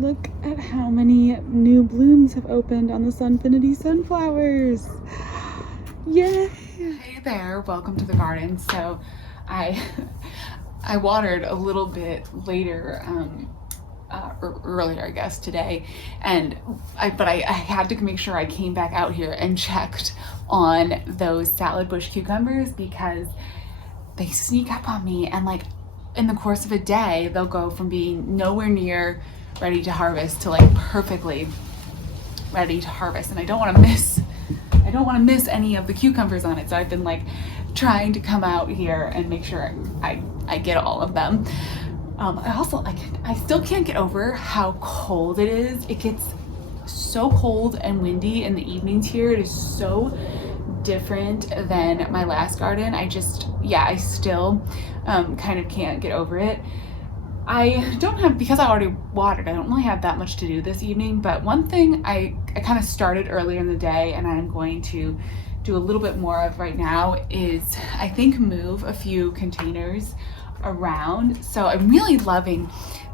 look at how many new blooms have opened on the Sunfinity sunflowers. Yay! Hey there, welcome to the garden. So I watered a little bit later, earlier I guess today, but I had to make sure I came back out here and checked on those salad bush cucumbers because they sneak up on me, and like in the course of a day they'll go from being nowhere near ready to harvest to like perfectly ready to harvest, and I don't want to miss any of the cucumbers on it. So I've been like trying to come out here and make sure I get all of them. I still can't get over how cold it is. It gets so cold and windy in the evenings here. It is so different than my last garden. I still kind of can't get over it. Because I already watered, I don't really have that much to do this evening, but one thing I kind of started earlier in the day and I'm going to do a little bit more of right now is I think move a few containers around. So I'm really loving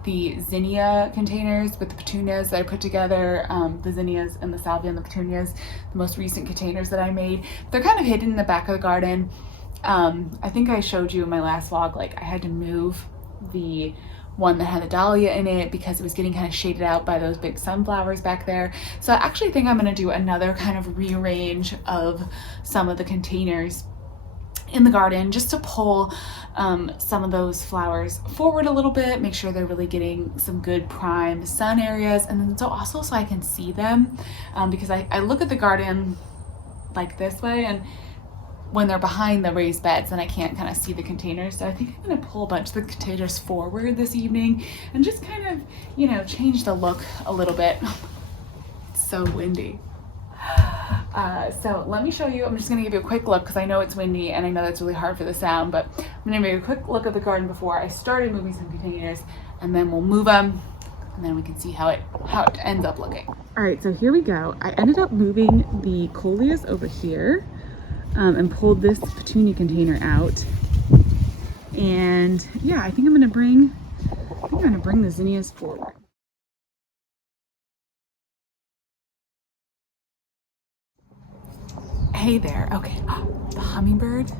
the Zinnia containers with the petunias that I put together, the zinnias and the salvia and the petunias, the most recent containers that I made. They're kind of hidden in the back of the garden. I think I showed you in my last vlog, like I had to move the one that had the dahlia in it because it was getting kind of shaded out by those big sunflowers back there. So I actually think I'm going to do another kind of rearrange of some of the containers in the garden just to pull some of those flowers forward a little bit, make sure they're really getting some good prime sun areas, and then so I can see them, because I look at the garden like this way, and when they're behind the raised beds then I can't kind of see the containers. So I think I'm going to pull a bunch of the containers forward this evening and just kind of, you know, change the look a little bit. It's so windy. So let me show you. I'm just going to give you a quick look because I know it's windy and I know that's really hard for the sound, but I'm going to give you a quick look at the garden before I started moving some containers, and then we'll move them and then we can see how it ends up looking. All right, so here we go. I ended up moving the coleus over here and pulled this petunia container out. And yeah, I think I'm going to bring the zinnias forward. Hey there. Okay, the hummingbird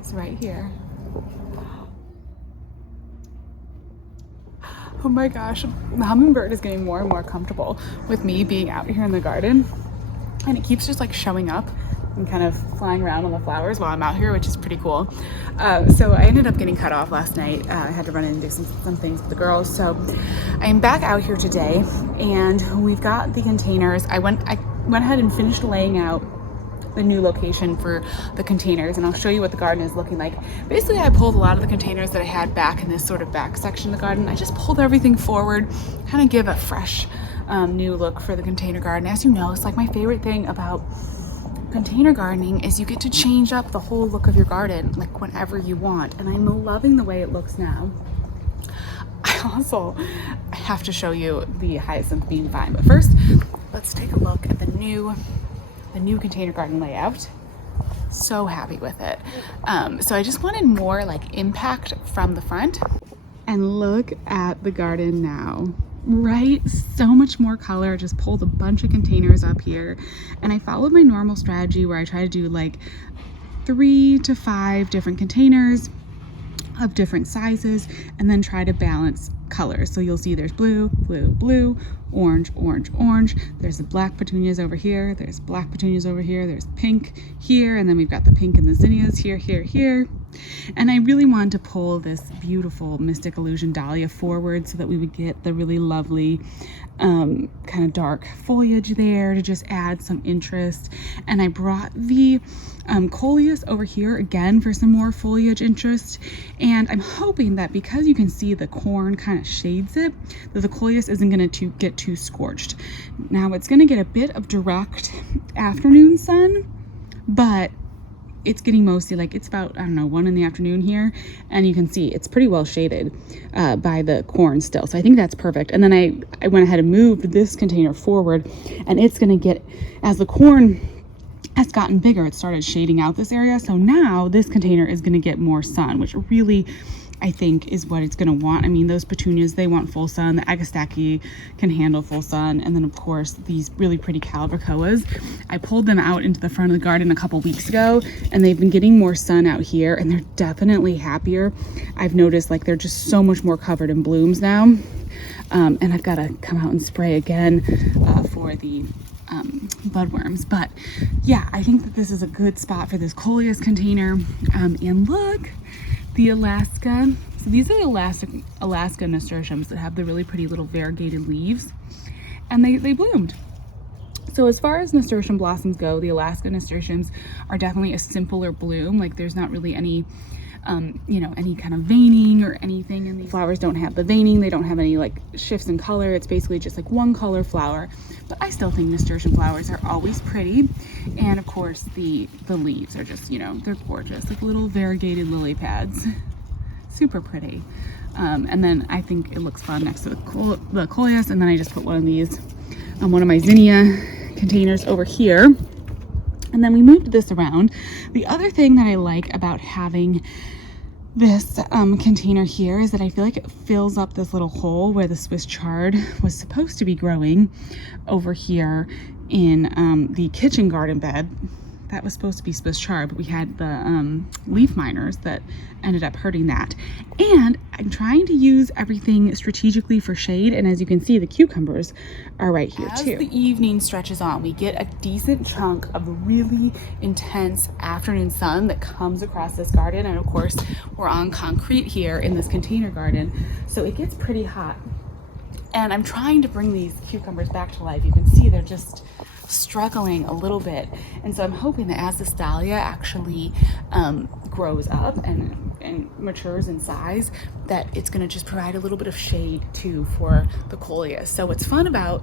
is right here. Oh my gosh, the hummingbird is getting more and more comfortable with me being out here in the garden, and it keeps just like showing up and kind of flying around on the flowers while I'm out here, which is pretty cool. So I ended up getting cut off last night. I had to run in and do some things with the girls. So I'm back out here today, and we've got the containers. I went ahead and finished laying out the new location for the containers, and I'll show you what the garden is looking like. Basically, I pulled a lot of the containers that I had back in this sort of back section of the garden. I just pulled everything forward, kind of give a fresh new look for the container garden. As you know, it's like my favorite thing about container gardening is you get to change up the whole look of your garden like whenever you want, and I'm loving the way it looks now. I have to show you the hyacinth being fine, but first let's take a look at the new container garden layout. So happy with it. So I just wanted more like impact from the front, and look at the garden now. Right, so much more color. Just pulled a bunch of containers up here, and I followed my normal strategy where I try to do like 3 to 5 different containers of different sizes and then try to balance colors. So you'll see there's blue, blue, blue, orange, orange, orange. There's the black petunias over here. There's black petunias over here. There's pink here. And then we've got the pink and the zinnias here, here, here. And I really wanted to pull this beautiful Mystic Illusion dahlia forward so that we would get the really lovely kind of dark foliage there to just add some interest. And I brought the coleus over here again for some more foliage interest. And I'm hoping that because you can see the corn kind of shades it, that the coleus isn't going to get too scorched. Now it's going to get a bit of direct afternoon sun, but it's getting mostly like it's about, I don't know, 1 in the afternoon here, and you can see it's pretty well shaded by the corn still. So I think that's perfect. And then I went ahead and moved this container forward, and it's going to get, as the corn has gotten bigger, it started shading out this area. So now this container is going to get more sun, which really I think is what it's going to want. I mean, those petunias, they want full sun. The agastaki can handle full sun. And then of course, these really pretty calibrachoas, I pulled them out into the front of the garden a couple weeks ago, and they've been getting more sun out here, and they're definitely happier. I've noticed like they're just so much more covered in blooms now. And I've got to come out and spray again for the budworms. But yeah, I think that this is a good spot for this coleus container. And look, the Alaska. So these are the Alaska nasturtiums that have the really pretty little variegated leaves, and they bloomed. So as far as nasturtium blossoms go, the Alaska nasturtiums are definitely a simpler bloom. Like there's not really any you know, any kind of veining or anything, and the flowers don't have the veining. They don't have any like shifts in color. It's basically just like one color flower. But I still think nasturtium flowers are always pretty. And of course the leaves are just, you know, they're gorgeous, like little variegated lily pads. Super pretty. And then I think it looks fun next to the coleus. And then I just put one of these on one of my zinnia containers over here. And then we moved this around. The other thing that I like about having this container here is that I feel like it fills up this little hole where the Swiss chard was supposed to be growing over here in the kitchen garden bed. That was supposed to be Swiss chard, but we had the leaf miners that ended up hurting that. And I'm trying to use everything strategically for shade, and as you can see, the cucumbers are right here too. As the evening stretches on, we get a decent chunk of really intense afternoon sun that comes across this garden, and of course, we're on concrete here in this container garden, so it gets pretty hot. And I'm trying to bring these cucumbers back to life. You can see they're just struggling a little bit, and so I'm hoping that as this dahlia actually grows up and matures in size, that it's going to just provide a little bit of shade too for the coleus. So what's fun about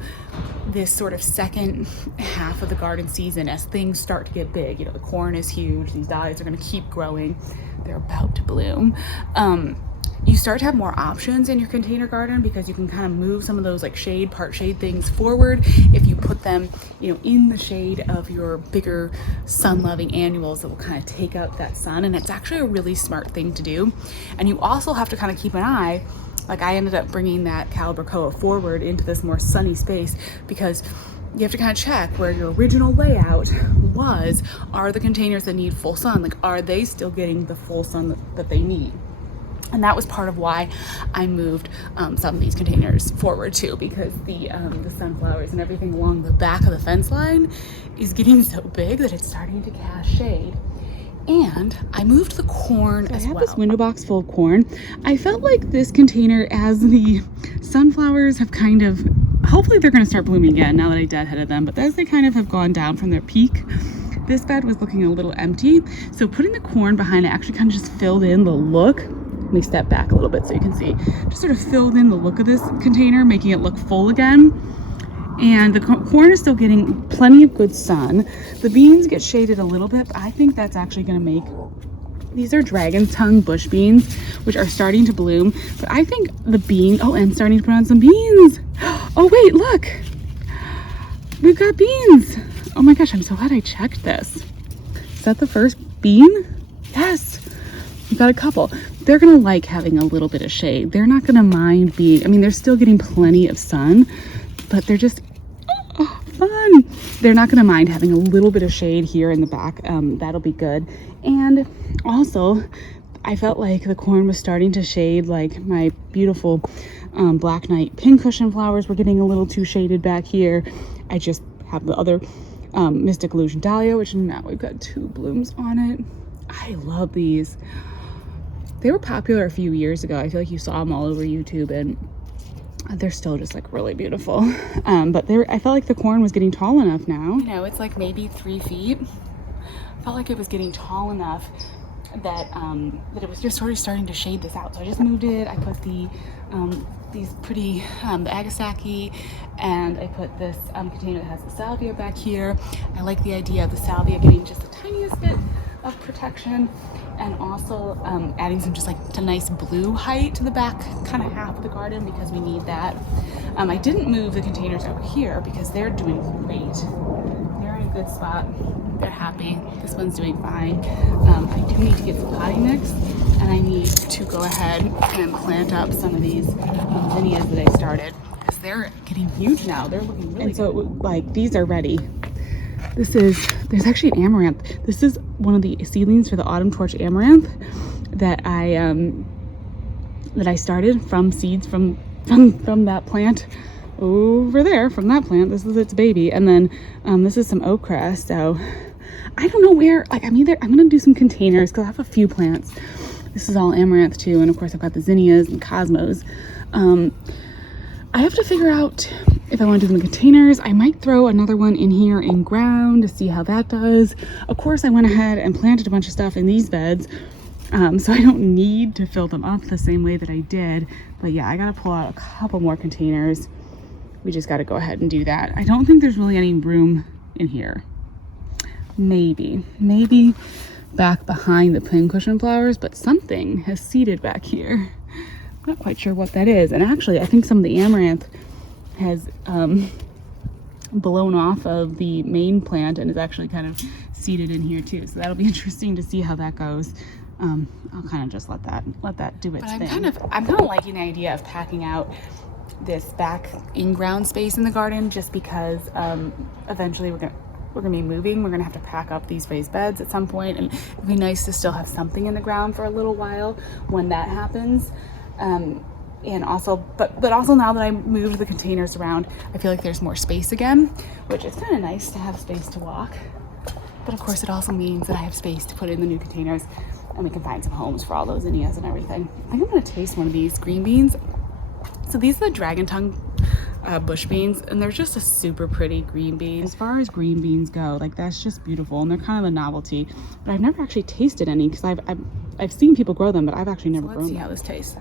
this sort of second half of the garden season, as things start to get big, you know, the corn is huge, these dahlias are going to keep growing, they're about to bloom, you start to have more options in your container garden, because you can kind of move some of those like shade, part shade things forward if you put them, you know, in the shade of your bigger sun-loving annuals that will kind of take out that sun. And it's actually a really smart thing to do. And you also have to kind of keep an eye, like I ended up bringing that calibrachoa forward into this more sunny space, because you have to kind of check where your original layout was. Are the containers that need full sun, like are they still getting the full sun that they need? And that was part of why I moved some of these containers forward too, because the sunflowers and everything along the back of the fence line is getting so big that it's starting to cast shade. And I moved the corn as well. I have this window box full of corn. I felt like this container, as the sunflowers have kind of, hopefully they're going to start blooming again now that I deadheaded them, but as they kind of have gone down from their peak, this bed was looking a little empty. So putting the corn behind it actually kind of just filled in the look. Let me step back a little bit so you can see. Just sort of filled in the look of this container, making it look full again. And the corn is still getting plenty of good sun. The beans get shaded a little bit, but I think that's actually going to make, these are dragon's tongue bush beans, which are starting to bloom. But I think the bean, oh, and starting to put on some beans. Oh wait, look, we've got beans. Oh my gosh, I'm so glad I checked this. Is that the first bean? Yes, we've got a couple. They're gonna like having a little bit of shade. They're not gonna mind being, I mean, they're still getting plenty of sun, but they're just fun. They're not gonna mind having a little bit of shade here in the back. That'll be good. And also, I felt like the corn was starting to shade, like my beautiful Black Knight pincushion flowers were getting a little too shaded back here. I just have the other Mystic Illusion Dahlia, which now we've got 2 blooms on it. I love these. They were popular a few years ago. I feel like you saw them all over YouTube, and they're still just like really beautiful. But I felt like the corn was getting tall enough now. You know, it's like maybe 3 feet. I felt like it was getting tall enough that that it was just sort of starting to shade this out. So I just moved it. I put these pretty the agasaki, and I put this container that has the salvia back here. I like the idea of the salvia getting just the tiniest bit of protection, and also adding some just like a nice blue height to the back kind of half of the garden, because we need that. I didn't move the containers over here because they're doing great. They're in a good spot. They're happy. This one's doing fine. I do need to get some potting mix, and I need to go ahead and plant up some of these zinnias that I started, because they're getting huge now. They're looking really good. Like, these are ready. There's actually an amaranth. This is one of the seedlings for the autumn torch amaranth that I started from seeds from that plant over there, from that plant. This is its baby. And then this is some okra. So I don't know where, like, I'm gonna do some containers because I have a few plants. This is all amaranth too. And of course I've got the zinnias and cosmos. I have to figure out if I want to do them in containers. I might throw another one in here in ground to see how that does. Of course, I went ahead and planted a bunch of stuff in these beds, so I don't need to fill them up the same way that I did. But yeah, I gotta pull out a couple more containers. We just gotta go ahead and do that. I don't think there's really any room in here. Maybe back behind the pincushion flowers, but something has seeded back here. Not quite sure what that is. And actually, I think some of the amaranth has blown off of the main plant and is actually kind of seeded in here too. So that'll be interesting to see how that goes. I'll kind of just let that do its thing. I'm kind of liking the idea of packing out this back in-ground space in the garden, just because eventually we're gonna be moving. We're gonna have to pack up these raised beds at some point, and it'd be nice to still have something in the ground for a little while when that happens. And also, but also now that I moved the containers around, I feel like there's more space again, which is kind of nice to have space to walk. But of course, it also means that I have space to put in the new containers, and we can find some homes for all those zinnias and everything. I think I'm gonna taste one of these green beans. So these are the dragon tongue bush beans, and they're just a super pretty green bean. As far as green beans go, like, that's just beautiful, and they're kind of a novelty. But I've never actually tasted any, because I've seen people grow them, but I've actually never grown them. Let's see how this tastes.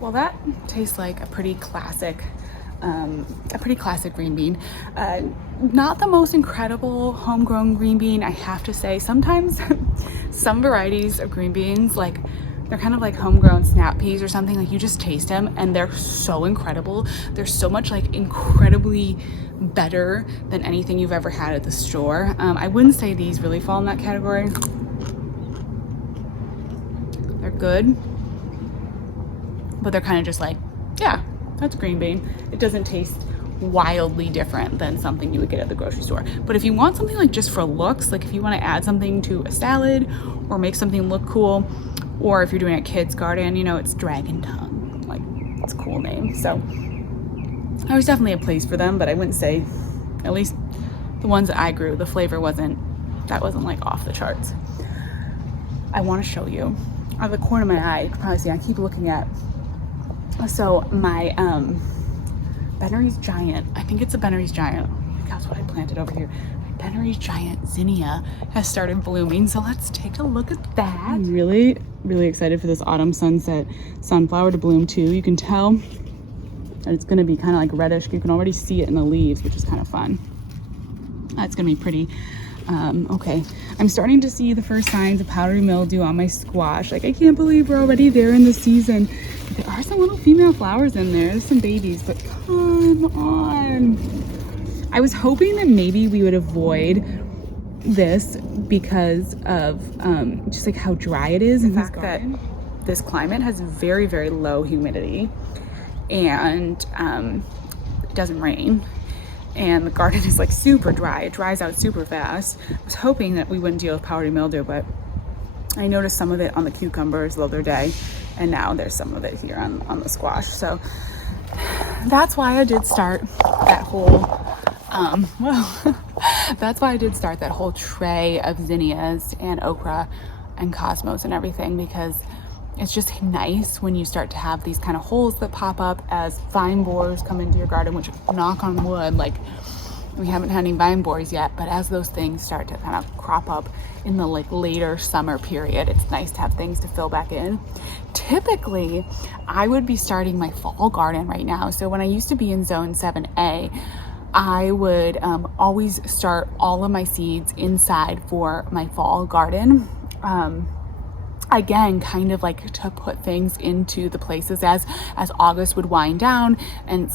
Well, that tastes like a pretty classic green bean. Not the most incredible homegrown green bean, I have to say. Sometimes some varieties of green beans, like, they're kind of like homegrown snap peas or something. Like, you just taste them and they're so incredible. They're so much, like, incredibly better than anything you've ever had at the store. I wouldn't say these really fall in that category. They're good, but they're kind of just like, yeah, that's a green bean. It doesn't taste wildly different than something you would get at the grocery store. But if you want something, like, just for looks, like if you want to add something to a salad or make something look cool, or if you're doing a kid's garden, you know, it's dragon tongue. Like, it's a cool name. So there's definitely a place for them, but I wouldn't say, at least the ones that I grew, the flavor wasn't like off the charts. I want to show you out of the corner of my eye. You can probably see I keep looking at. So my Bennery's Giant, I think it's a Bennery's Giant. That's what I planted over here. Bennery's Giant Zinnia has started blooming, so let's take a look at that. I'm really excited for this autumn sunset sunflower to bloom too. You can tell that it's going to be kind of like reddish. You can already see it in the leaves, which is kind of fun. That's going to be pretty. Okay, I'm starting to see the first signs of powdery mildew on my squash. Like, I can't believe we're already there in the season. There are some little female flowers in there. There's some babies, but come on. I was hoping that maybe we would avoid this because of just like how dry it is. The fact that this climate has very, very low humidity, and it doesn't rain. And the garden is like super dry. It dries out super fast. I was hoping that we wouldn't deal with powdery mildew, but I noticed some of it on the cucumbers the other day, and now there's some of it here on the squash. So that's why I did start that whole, that's why I did start that whole tray of zinnias and okra and cosmos and everything, because it's just nice when you start to have these kind of holes that pop up as vine borers come into your garden, which, knock on wood, like, we haven't had any vine borers yet, but as those things start to kind of crop up in the like later summer period, it's nice to have things to fill back in. Typically, I would be starting my fall garden right now. So when I used to be in zone 7A, I would always start all of my seeds inside for my fall garden. again, kind of like to put things into the places as August would wind down and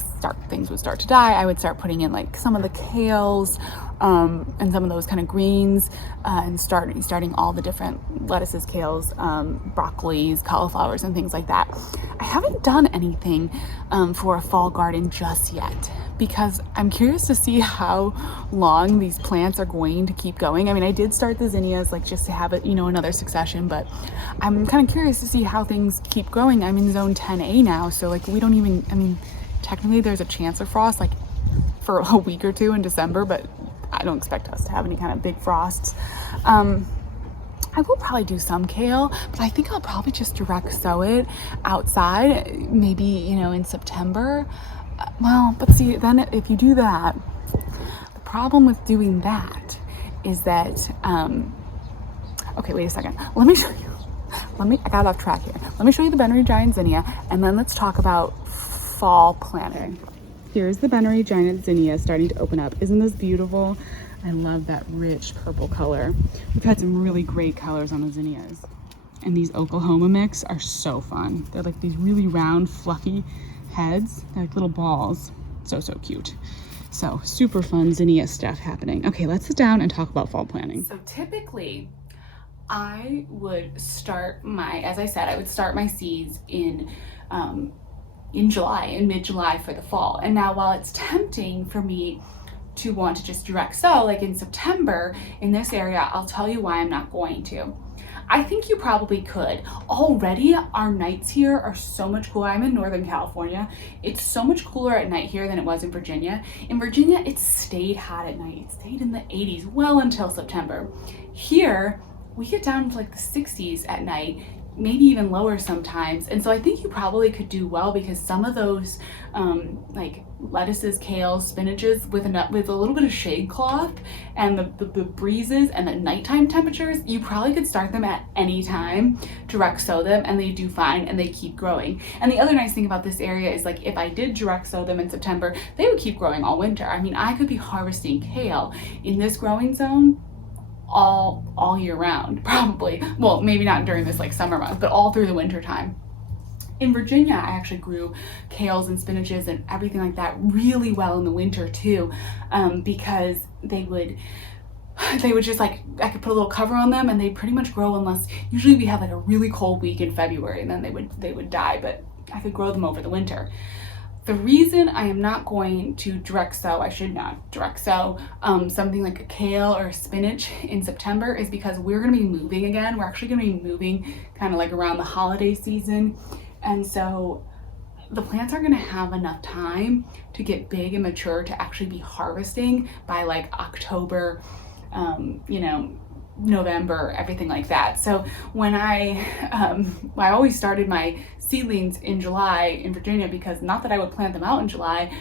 things would start to die. I would start putting in like some of the kales and some of those kind of greens and starting all the different lettuces, kales, broccolis, cauliflowers, and things like that. I haven't done anything for a fall garden just yet, because I'm curious to see how long these plants are going to keep going. I mean, I did start the zinnias like just to have it, another succession, but I'm kind of curious to see how things keep growing. I'm in zone 10A now, so like we don't even, I mean, technically there's a chance of frost like for a week or two in December, but I don't expect us to have any kind of big frosts. I will probably do some kale, but I think I'll probably just direct sow it outside, maybe, in September. Well, but see, then if you do that, the problem with doing that is that, okay, wait a second. Let me show you. I got off track here. Let me show you the Pinetree Giant Zinnia, and then let's talk about fall planting. Here's the Pinetree Giant Zinnia starting to open up. Isn't this beautiful? I love that rich purple color. We've had some really great colors on the zinnias. And these Oklahoma mix are so fun. They're like these really round, fluffy heads. They're like little balls. So cute. So super fun zinnia stuff happening. Okay, let's sit down and talk about fall planting. So typically, I would start as I said, I would start my seeds in July, in mid-July for the fall. And now while it's tempting for me to want to just direct sow, like in September in this area, I'll tell you why I'm not going to. I think you probably could. Already our nights here are so much cooler. I'm in Northern California. It's so much cooler at night here than it was in Virginia. In Virginia, it stayed hot at night. It stayed in the 80s well until September. Here, we get down to like the 60s at night, maybe even lower sometimes. And so I think you probably could do well, because some of those like lettuces, kale, spinaches with a little bit of shade cloth and the breezes and the nighttime temperatures, you probably could start them at any time, direct sow them, and they do fine and they keep growing. And the other nice thing about this area is, like, if I did direct sow them in September, they would keep growing all winter. I mean, I could be harvesting kale in this growing zone all year round, probably. Well, maybe not during this like summer month, but all through the winter time. In Virginia, I actually grew kales and spinaches and everything like that really well in the winter too, because they would just like, I could put a little cover on them and they pretty much grow, unless usually we have like a really cold week in February and then they would die, but I could grow them over the winter. The reason I am not going to direct sow, I should not direct sow something like a kale or a spinach in September, is because we're going to be moving again. We're actually going to be moving kind of like around the holiday season. And so the plants are going to have enough time to get big and mature to actually be harvesting by like October, November, everything like that. So when I always started my seedlings in July in Virginia, because not that I would plant them out in July,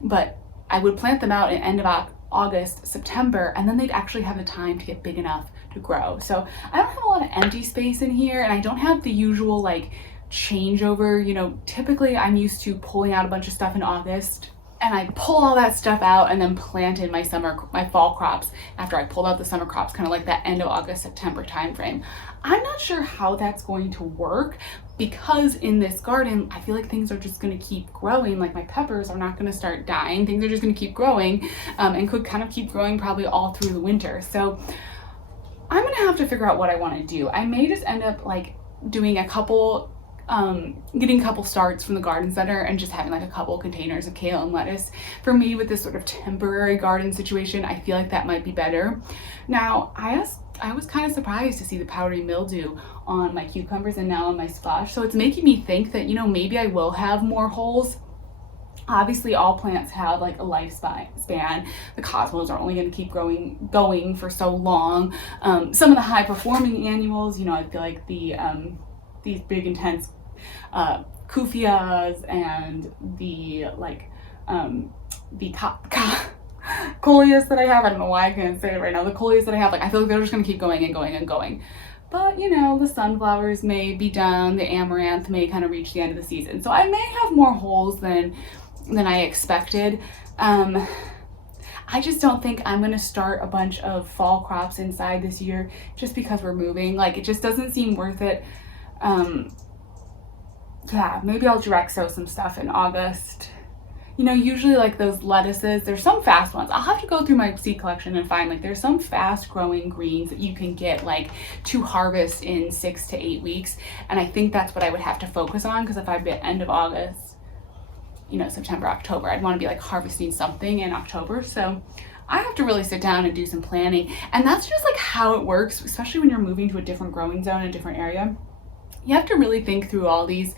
but I would plant them out at end of August, September, and then they'd actually have the time to get big enough to grow. So I don't have a lot of empty space in here, and I don't have the usual like changeover. Typically I'm used to pulling out a bunch of stuff in August, and I pull all that stuff out and then plant in my fall crops after I pulled out the summer crops, kind of like that end of August, September timeframe. I'm not sure how that's going to work, because in this garden, I feel like things are just going to keep growing. Like my peppers are not going to start dying. Things are just going to keep growing, and could kind of keep growing probably all through the winter. So I'm going to have to figure out what I want to do. I may just end up like doing getting a couple starts from the garden center and just having like a couple containers of kale and lettuce. For me, with this sort of temporary garden situation, I feel like that might be better. Now, I was kind of surprised to see the powdery mildew on my cucumbers and now on my squash. So it's making me think that, maybe I will have more holes. Obviously, all plants have like a lifespan. The cosmos are only going to keep going for so long. Some of the high performing annuals, I feel like these big intense Kufias and the coleus that I have. I don't know why I can't say it right now. The coleus that I have, like, I feel like they're just going to keep going and going and going. But, the sunflowers may be done. The amaranth may kind of reach the end of the season. So I may have more holes than I expected. I just don't think I'm going to start a bunch of fall crops inside this year just because we're moving. Like, it just doesn't seem worth it. Yeah, maybe I'll direct sow some stuff in August. You know, usually like those lettuces, there's some fast ones. I'll have to go through my seed collection and find, like, there's some fast growing greens that you can get like to harvest in 6 to 8 weeks. And I think that's what I would have to focus on, because if I'd be at end of August, you know, September, October, I'd want to be like harvesting something in October. So I have to really sit down and do some planning. And that's just like how it works, especially when you're moving to a different growing zone, a different area. You have to really think through all these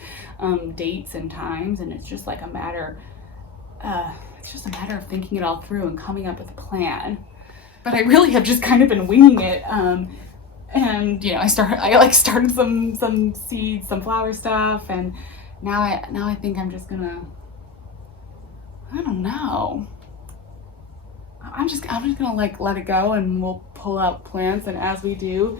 dates and times, and it's just like a matter of thinking it all through and coming up with a plan. But I really have just kind of been winging it. And you know, I started some seeds, some flower stuff, and now I think I'm just gonna, I don't know. I'm just gonna like let it go, and we'll pull out plants, and as we do,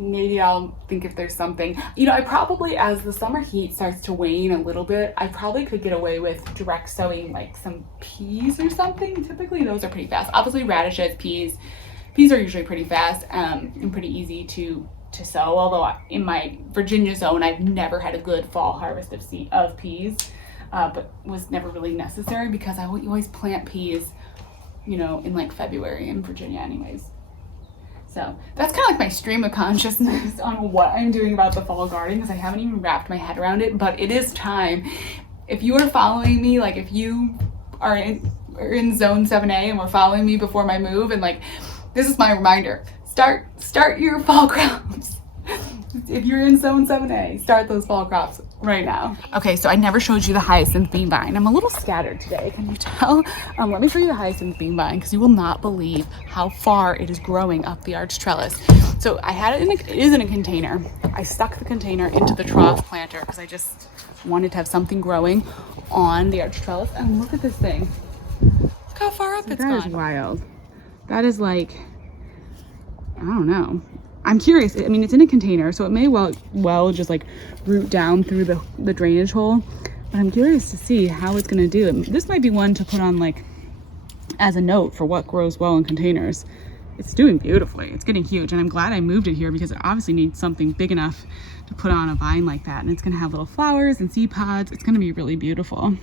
maybe I'll think if there's something. You know, I probably, as the summer heat starts to wane a little bit, I probably could get away with direct sowing like some peas or something. Typically those are pretty fast. Obviously radishes, peas are usually pretty fast and pretty easy to sow. Although in my Virginia zone, I've never had a good fall harvest of peas, but was never really necessary because you always plant peas, you know, in like February in Virginia anyways. So that's kind of like my stream of consciousness on what I'm doing about the fall garden, because I haven't even wrapped my head around it, but it is time. If you are following me, like if you are in zone 7A and were following me before my move, and like, this is my reminder, start your fall crops. If you're in zone 7A, start those fall crops right now. Okay, so I never showed you the hyacinth bean vine. I'm a little scattered today, can you tell? Let me show you the hyacinth bean vine, because you will not believe how far it is growing up the arch trellis. So I had it it is in a container. I stuck the container into the trough planter because I just wanted to have something growing on the arch trellis. And look at this thing. Look how far up it's gone. That is wild. That is like, I don't know. I'm curious. I mean, it's in a container, so it may well just like root down through the drainage hole. But I'm curious to see how it's going to do. This might be one to put on like as a note for what grows well in containers. It's doing beautifully. It's getting huge, and I'm glad I moved it here because it obviously needs something big enough to put on a vine like that. And it's going to have little flowers and seed pods. It's going to be really beautiful.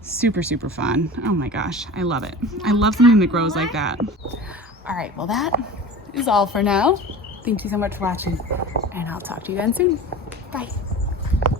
Super, super fun. Oh my gosh, I love it. I love something that grows like that. All right, well, that is all for now. Thank you so much for watching, and I'll talk to you again soon. Bye.